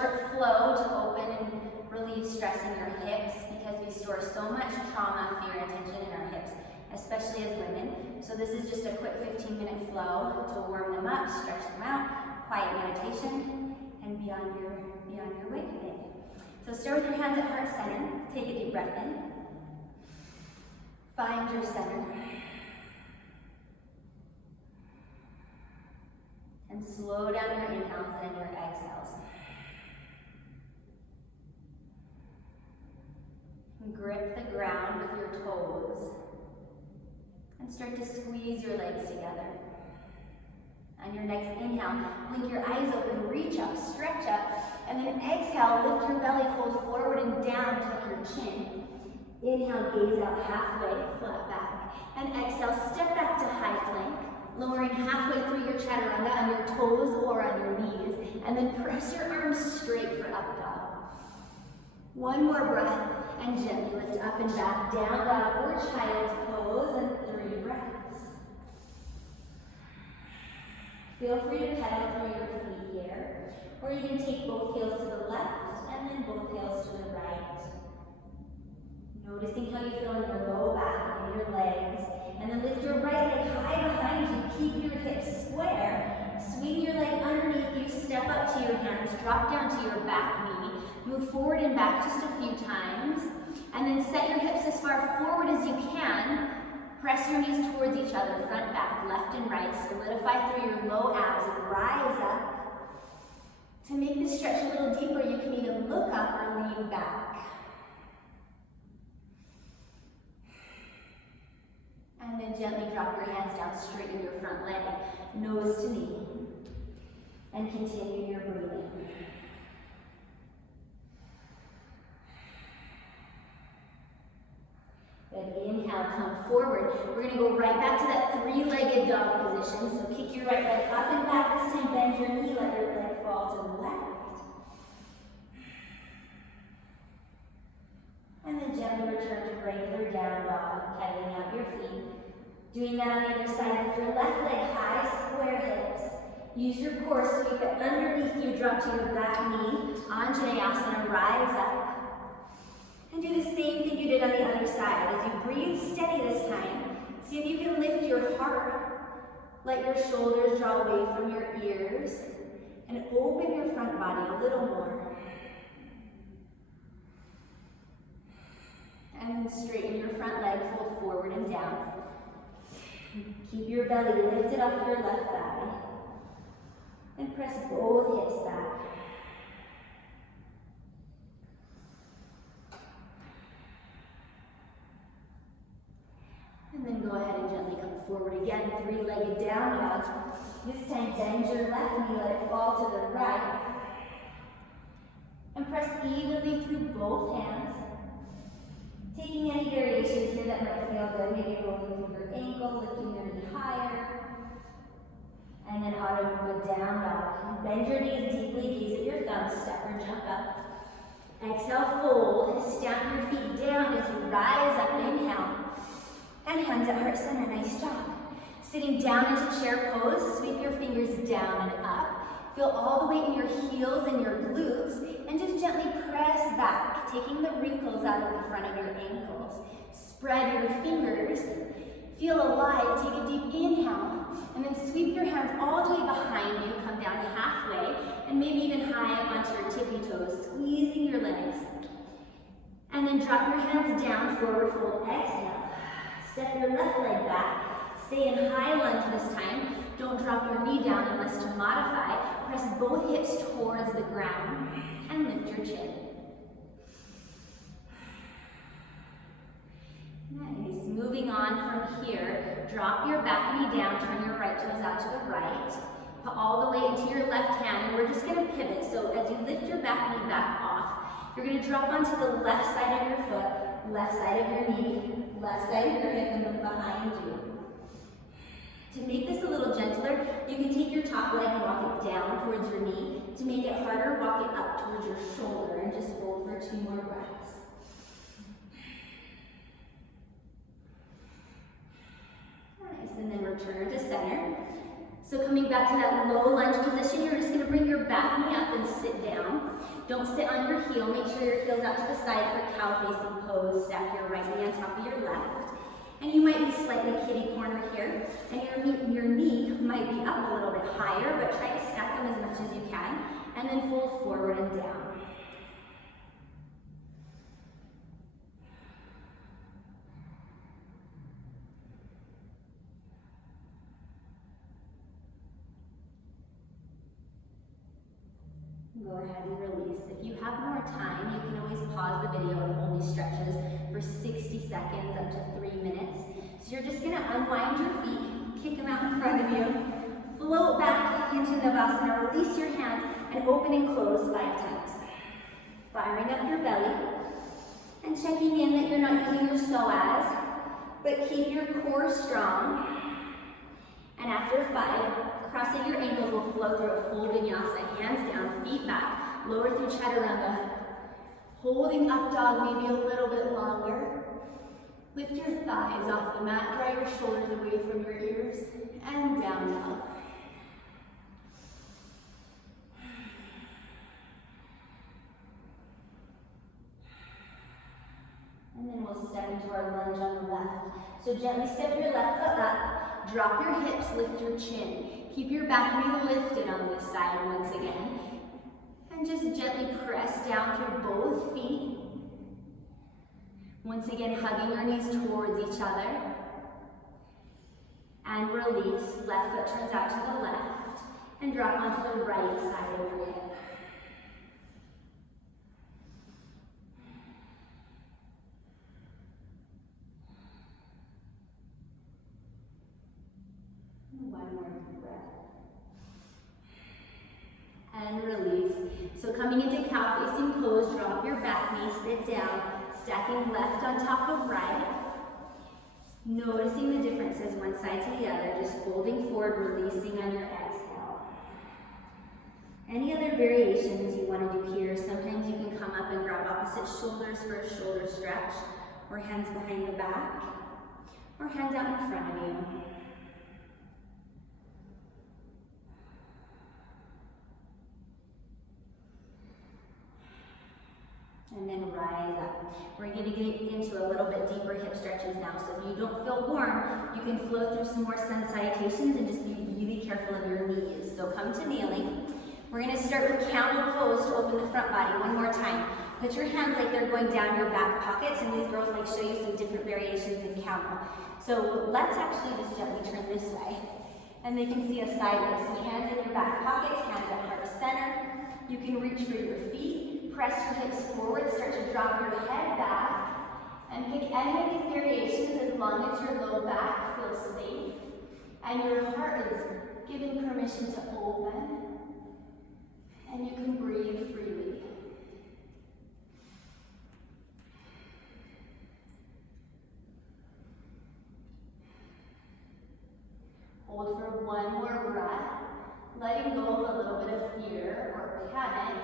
short flow to open and relieve stress in your hips because we store so much trauma, fear, and tension in our hips, especially as women. So this is just a quick 15-minute flow to warm them up, stretch them out, quiet meditation, and be on your way today. So start with your hands at heart center. Take a deep breath in. Find your center. And slow down your inhales and your exhales. And grip the ground with your toes. And start to squeeze your legs together. On your next inhale, blink your eyes open, reach up, stretch up, and then exhale, lift your belly, fold forward and down, tuck your chin. Inhale, gaze out halfway, flat back. And exhale, step back to high plank, lowering halfway through your chaturanga on your toes or on your knees, and then press your arms straight for up dog. One more breath, and gently lift up and back, down dog or child's pose, and 3 breaths. Feel free to pedal through your feet here, or you can take both heels to the left, and then both heels to the right. Noticing how you feel in your low back and your legs, and then lift your right leg high behind you, keep your hips square, swing your leg underneath you, step up to your hands, drop down to your back knee, move forward and back just a few times, and then set your hips as far forward as you can, press your knees towards each other, front, back, left and right, solidify through your low abs and rise up. To make this stretch a little deeper, you can either look up or lean back. And then gently drop your hands down, straighten your front leg, nose to knee. And continue your breathing. Good, inhale, come forward. We're gonna go right back to that 3-legged dog position. So kick your right leg up and back. This time bend your knee, let your leg fall to the left. And then gently return to regular down dog, pedaling out your feet. Doing that on the other side with your left leg high, square hips. Use your core, sweep it underneath you, drop to your back knee. Anjaneyasana, rise up. And do the same thing you did on the other side. As you breathe steady this time, see if you can lift your heart. Let your shoulders draw away from your ears. And open your front body a little more. And then straighten your front leg, fold forward and down. Keep your belly lifted off your left thigh. And press both hips back. And then go ahead and gently come forward again, 3-legged down dog. This time bend your left knee, let it fall to the right. And press evenly through both hands. Taking any variations here that might feel good, maybe rolling through your ankle, lifting your knee higher. And then auto move down dog. Bend your knees deeply, gaze at your thumbs, step or jump up. Exhale, fold, stamp your feet down as you rise up, inhale. And hands at heart center, nice job. Sitting down into chair pose, sweep your fingers down and up. Feel all the weight in your heels and your glutes, and just gently press back, taking the wrinkles out of the front of your ankles. Spread your fingers, feel alive, take a deep inhale, and then sweep your hands all the way behind you, come down halfway, and maybe even high up onto your tippy toes, squeezing your legs. And then drop your hands down, forward fold, exhale. Step your left leg back, stay in high lunge this time. Don't drop your knee down unless to modify. Press both hips towards the ground and lift your chin. Nice. Moving on from here, drop your back knee down, turn your right toes out to the right. Put all the weight into your left hand, and we're just going to pivot. So as you lift your back knee back off, you're going to drop onto the left side of your foot, left side of your knee, left side of your hip, and look behind you. To make this a little gentler, you can take your top leg and walk it down towards your knee. To make it harder, walk it up towards your shoulder and just hold for 2 more breaths. Nice, and then return to center. So coming back to that low lunge position, you're just going to bring your back knee up and sit down. Don't sit on your heel. Make sure your heel's out to the side for cow facing pose. Stack your right knee on top of your left. And you might be slightly kitty corner here. And your knee might be up a little bit higher, but try to stack them as much as you can. And then fold forward and down. Go ahead and release. If you have more time, you can always pause the video and only stretches for 60 seconds up to 3 minutes. So you're just going to unwind your feet, kick them out in front of you, float back into Navasana, release your hands, and open and close 5 times. Firing up your belly, and checking in that you're not using your psoas, but keep your core strong. And after 5, crossing your ankles will flow through a full vinyasa, hands down, feet back, lower through chaturanga. Holding up dog maybe a little bit longer. Lift your thighs off the mat, draw your shoulders away from your ears, and down dog. And then we'll step into our lunge on the left. So gently step your left foot up, drop your hips, lift your chin. Keep your back knee lifted on this side once again. And just gently press down through both feet. Once again, hugging your knees towards each other. And release, left foot turns out to the left. And drop onto the right side of your hip. One more deep breath. And release. So coming into cow facing pose, drop your back knee, sit down, stacking left on top of right. Noticing the differences one side to the other, just folding forward, releasing on your exhale. Any other variations you want to do here, sometimes you can come up and grab opposite shoulders for a shoulder stretch, or hands behind the back, or hands out in front of you. And then rise up. We're going to get into a little bit deeper hip stretches now. So if you don't feel warm, you can flow through some more sun salutations and just be really careful of your knees. So come to kneeling. We're going to start with camel pose to open the front body. One more time. Put your hands like they're going down your back pockets, and these girls might show you some different variations in camel. So let's actually just gently turn this way. And they can see us sideways. So hands in your back pockets, hands at heart center. You can reach for your feet. Press your hips forward, start to drop your head back, and pick any of these variations as long as your low back feels safe and your heart is given permission to open, and you can breathe freely. Hold for one more breath, letting go of a little bit of fear or panic,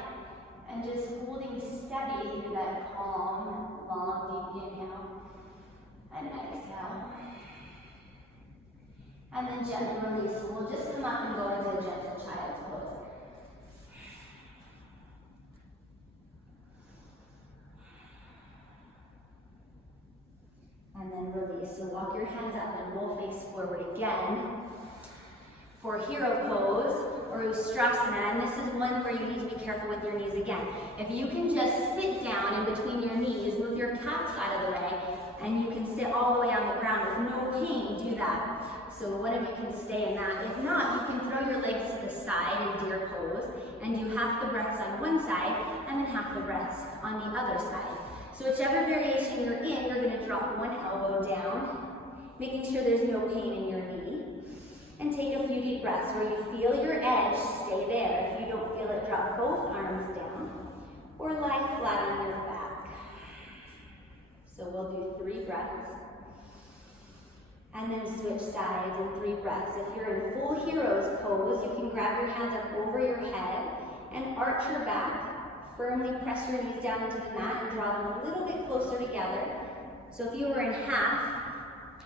and just holding steady through that calm, long, deep inhale and exhale. And then gently release. So we'll just come up and go into a gentle child's pose. And then release. So walk your hands up and we'll face forward again for hero pose or Ustrasana, and this is one where you need to be careful with your knees again. If you can just sit down in between your knees, move your calves out of the way, and you can sit all the way on the ground with no pain, do that. So one of you can stay in that. If not, you can throw your legs to the side in deer pose and do half the breaths on one side and then half the breaths on the other side. So whichever variation you're in, you're going to drop one elbow down, making sure there's no pain in your knee. And take a few deep breaths. Where you feel your edge, stay there. If you don't feel it, drop both arms down or lie flat on your back. So we'll do 3 breaths. And then switch sides in 3 breaths. If you're in full hero's pose, you can grab your hands up over your head and arch your back. Firmly press your knees down into the mat and draw them a little bit closer together. So if you were in half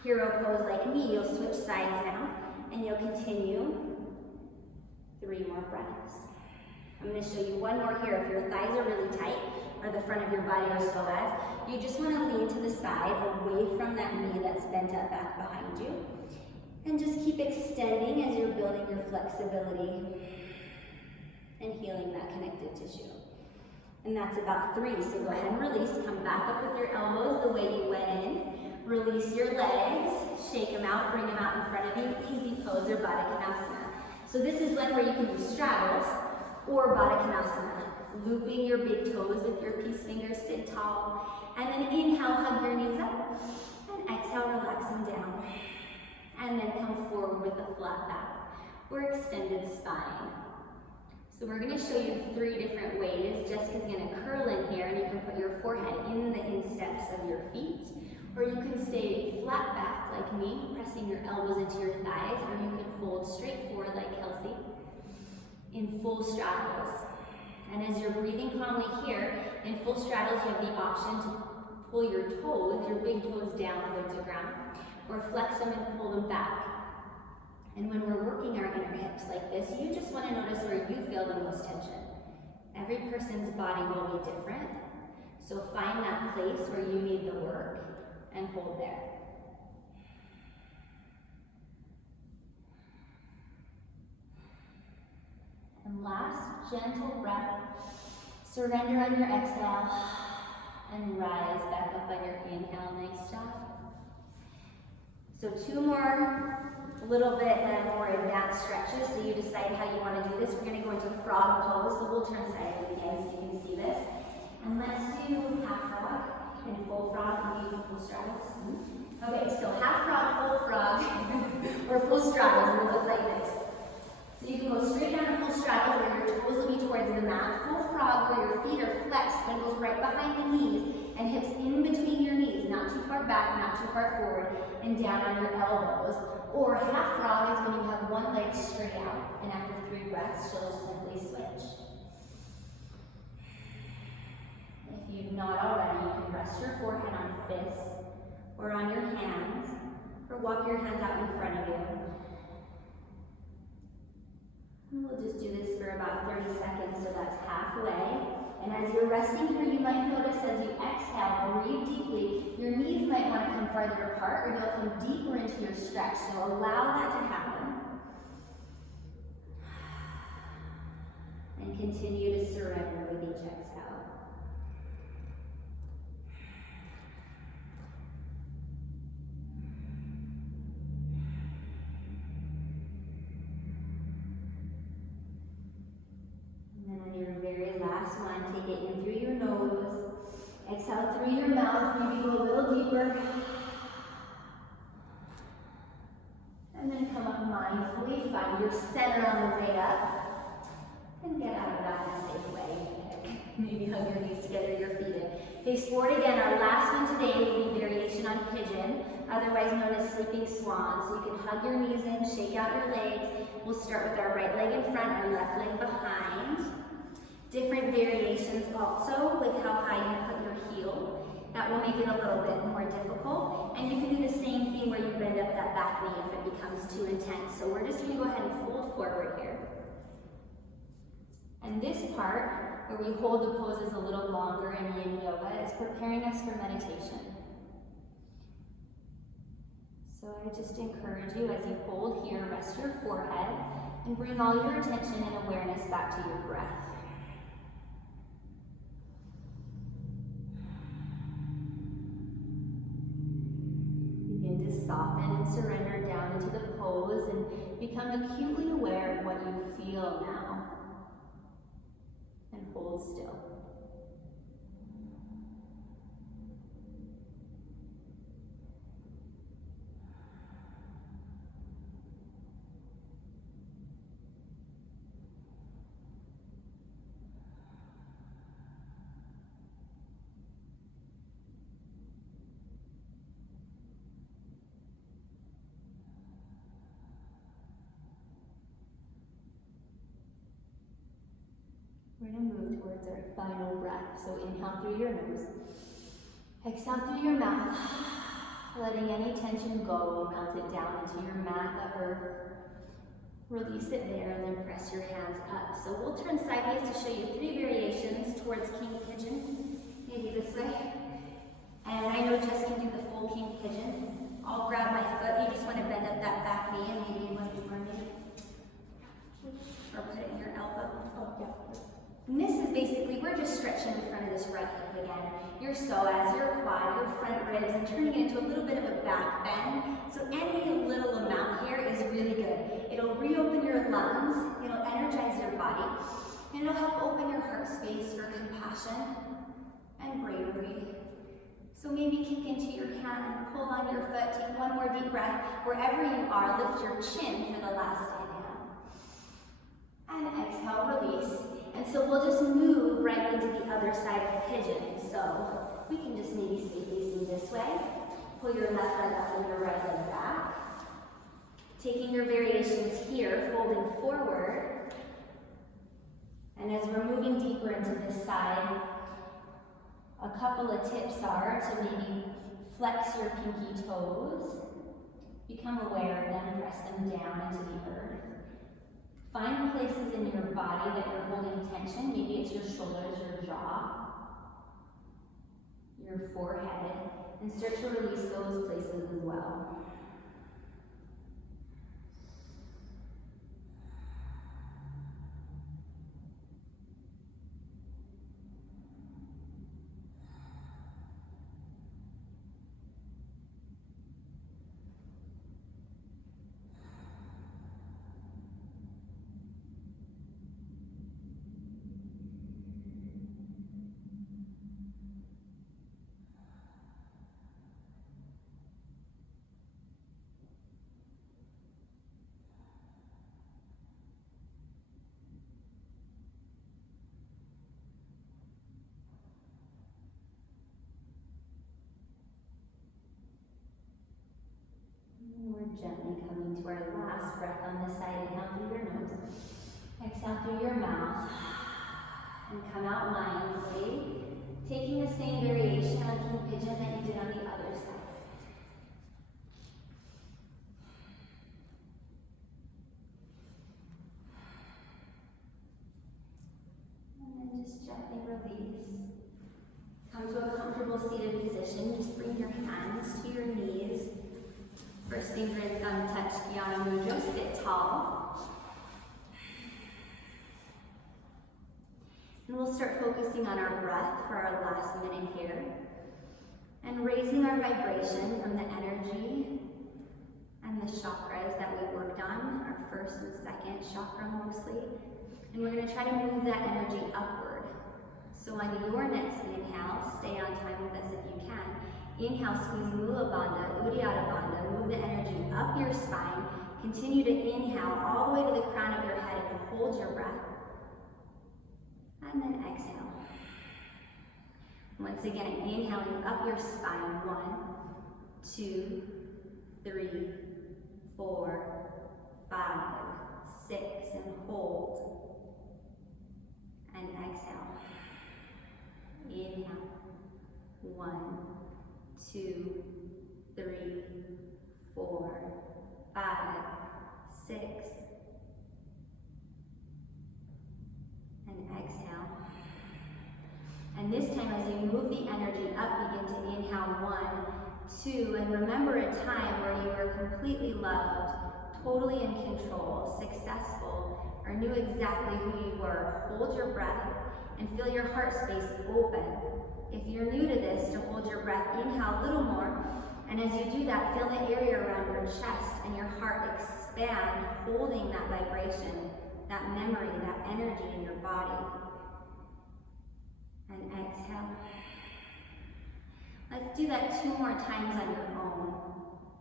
hero pose like me, you'll switch sides now. And you'll continue 3 more breaths. I'm going to show you one more here. If your thighs are really tight, or the front of your body or psoas, you just want to lean to the side, away from that knee that's bent up back behind you. And just keep extending as you're building your flexibility and healing that connective tissue. And that's about 3. So go ahead and release. Come back up with your elbows the way you went in. Release your legs. Shake them out. Bring them out in front of you. Easy pose or Baddha Konasana. So this is one where you can do straddles or Baddha Konasana. Looping your big toes with your peace fingers. Sit tall. And then inhale, hug your knees up. And exhale, relax them down. And then come forward with a flat back or extended spine. So we're going to show you 3 different ways. Jessica's going to curl in here, and you can put your forehead in the insteps of your feet, or you can stay flat back like me, pressing your elbows into your thighs, or you can fold straight forward like Kelsey in full straddles. And as you're breathing calmly here, in full straddles you have the option to pull your toes, your big toes down towards the ground, or flex them and pull them back. And when we're working our inner hips like this, you just want to notice where you feel the most tension. Every person's body will be different, so find that place where you need the work and hold there. And last, gentle breath. Surrender on your exhale and rise back up on your inhale. Nice job. So 2 more little bit more advanced stretches, so you decide how you want to do this. We're going to go into frog pose, so we'll turn sideways again so you can see this. And let's do half frog and full frog and full straddles. Okay, so half frog, full frog, or full straddles will look like this. So you can go straight down to full straddle where your toes will be towards the mat. Full frog where your feet are flexed, ankles right behind the knees, and hips in between your knees, not too far back, not too far forward, and down on your elbows. Or half frog is when you have one leg straight out, and after 3 breaths, you'll just simply switch. If you've not already, you can rest your forehead on fists, or on your hands, or walk your hands out in front of you. And we'll just do this for about 30 seconds, so that's halfway. And as you're resting here, you might notice as you exhale, breathe deeply, your knees might want to come farther apart, or they'll come deeper into your stretch. So allow that to happen. And continue to surrender with each exhale. And then on your very last one, take it in through your nose. Exhale through your mouth, maybe go a little deeper. And then come up mindfully, find your center on the way up. And get out of that in a safe way. Maybe hug your knees together, your feet in. Face forward again. Our last one today will be variation on pigeon, otherwise known as sleeping swan. So you can hug your knees in, shake out your legs. We'll start with our right leg in front, our left leg behind. Different variations also with how high you put your heel. That will make it a little bit more difficult. And you can do the same thing where you bend up that back knee if it becomes too intense. So we're just going to go ahead and fold forward here. And this part, where we hold the poses a little longer in yin yoga, is preparing us for meditation. So I just encourage you, as you hold here, rest your forehead and bring all your attention and awareness back to your breath. Begin to soften and surrender down into the pose and become acutely aware of what you feel now. And hold still. We're going to move towards our final breath. So inhale through your nose. Exhale through your mouth. Letting any tension go, melt it down into your mat, the earth. Release it there and then press your hands up. So we'll turn sideways to show you 3 variations towards King Pigeon. Maybe this way. And I know Jess can do the full King Pigeon. I'll grab my foot. You just want to bend up that back knee and maybe you want to do more knee. Or put it in your elbow. Oh, yeah. And this is basically, we're just stretching the front of this right hip again. Your psoas, your quad, your front ribs, and turning it into a little bit of a back bend. So any little amount here is really good. It'll reopen your lungs, it'll energize your body, and it'll help open your heart space for compassion and bravery. So maybe kick into your hand and pull on your foot. Take one more deep breath. Wherever you are, lift your chin for the last inhale. And exhale, release. And so we'll just move right into the other side of the pigeon. So we can just maybe stay facing this way. Pull your left leg up and your right leg back. Taking your variations here, folding forward. And as we're moving deeper into this side, a couple of tips are to maybe flex your pinky toes. Become aware of them, press them down into the earth. Find places in your body that you're holding tension. Maybe it's your shoulders, your jaw, your forehead, and start to release those places as well. Gently coming to our last breath on this side. Inhale through your nose, exhale through your mouth, and come out mindfully, taking the same variation on King Pigeon that you did on the other side. And then just gently release. Come to a comfortable seated position. Just bring your hands to your knees. First finger and thumb touch Jnana Mudra, sit tall. And we'll start focusing on our breath for our last minute here. And raising our vibration from the energy and the chakras that we worked on, our first and second chakra mostly. And we're going to try to move that energy upward. So on your next inhale, stay on time with us if you can. Inhale, squeeze Mula Bandha, Uddiyana Bandha, move the energy up your spine. Continue to inhale all the way to the crown of your head and hold your breath. And then exhale. Once again, inhaling up your spine. 1, 2, 3, 4, 5, 6, and hold. And exhale. Inhale. 1, 2, 3, 4, 5, 6, and exhale. And this time as you move the energy up, begin to inhale 1, 2, and remember a time where you were completely loved, totally in control, successful, or knew exactly who you were. Hold your breath and feel your heart space open. If you're new to this, to hold your breath, inhale a little more, and as you do that, feel the area around your chest and your heart expand, holding that vibration, that memory, that energy in your body. And exhale. Let's do that 2 more times on your own.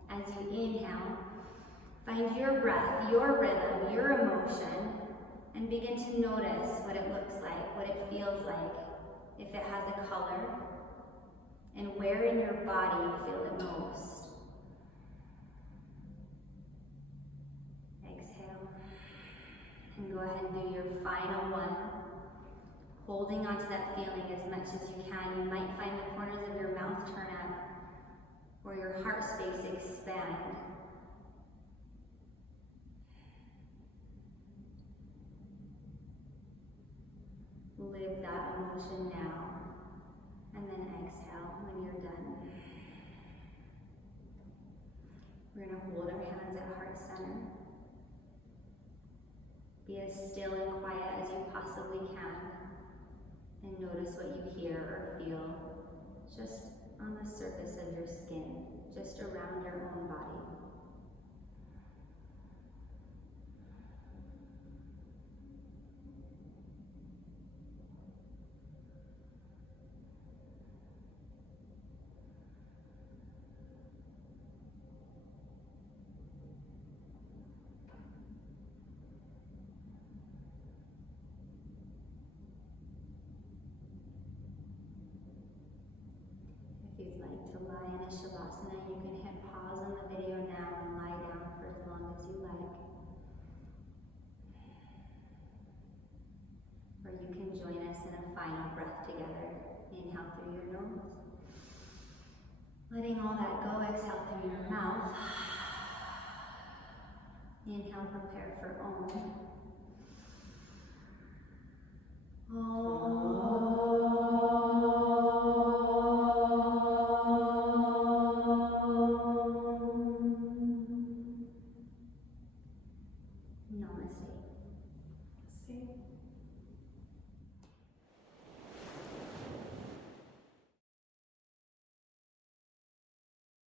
As you inhale, find your breath, your rhythm, your emotion, and begin to notice what it looks like, what it feels like, if it has a color, and where in your body you feel it most. Exhale. And go ahead and do your final one. Holding onto that feeling as much as you can. You might find the corners of your mouth turn up, or your heart space expand. Live that emotion now, and then exhale when you're done. We're going to hold our hands at heart center. Be as still and quiet as you possibly can, and notice what you hear or feel just on the surface of your skin, just around your own body. If you'd like to lie in a Shavasana, you can hit pause on the video now and lie down for as long as you like. Or you can join us in a final breath together. Inhale through your nose. Letting all that go, exhale through your mouth. Inhale, prepare for Om. Om.